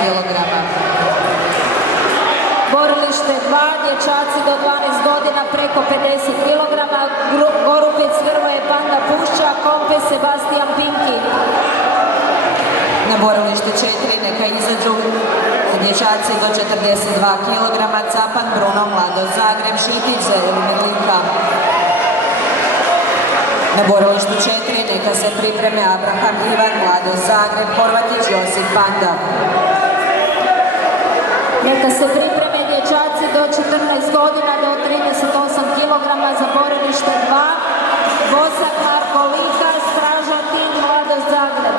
kg. Borilište 2, dječaci do 12 godina preko 50 kg, Gorupec Hrvoje Panda Pušća, Kompe Sebastian Pinki. Na borilište 4 neka izađu dječaci do 42 kg, Capan Bruno Mladost Zagreb, Šitić Velimir Lika. Na borilištu 4 neka se pripreme Abraham Ivan Mladost Zagreb, Horvatić Josip Panda. Neka se pripreme dječaci do 14 godina do 38 kg za borilište 2, Bosak Marko Lika, Straža Tin Mladost Zagreb.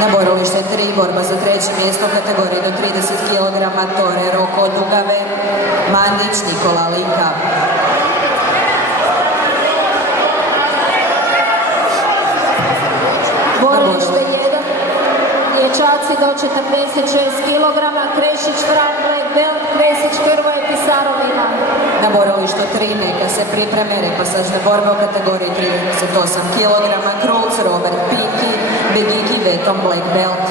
Na borilište 3 borba za treće mjesto u kategoriji do 30 kg, Tore Roko Dugave, Mandić Nikola Lika. Borilište 1, dječaci do 46 kg, Krešić Fran Black Belt, Kresić Hrvoje Pisarovina. Na borilištu 3 neka se pripreme repasažne borbe u kategoriji 38 kg, Krulc Robert Pinki, Begiki Vetom Black Belt.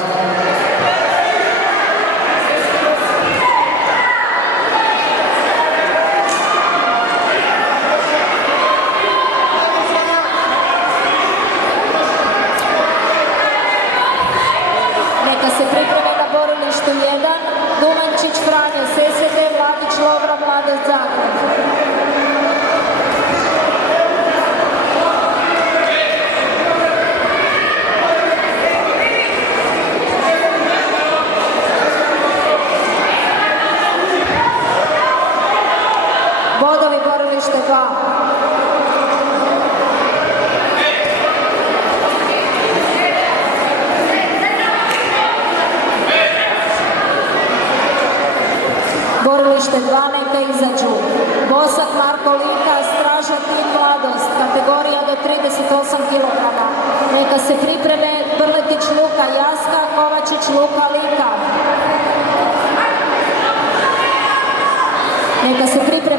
Neka se pripreme na borilištu 1, Dumančić Franjo SSD, Vladić Lovra Mladost Zagreb. Bodovi borilište 2. Borilište 2 neka izađu Bosak Marko Lika, Straža Tin Mladost, kategorija do 38 kg. Neka se pripreme Brletić Luka Jaska, Kovačić Luka Lika. Neka se pripreme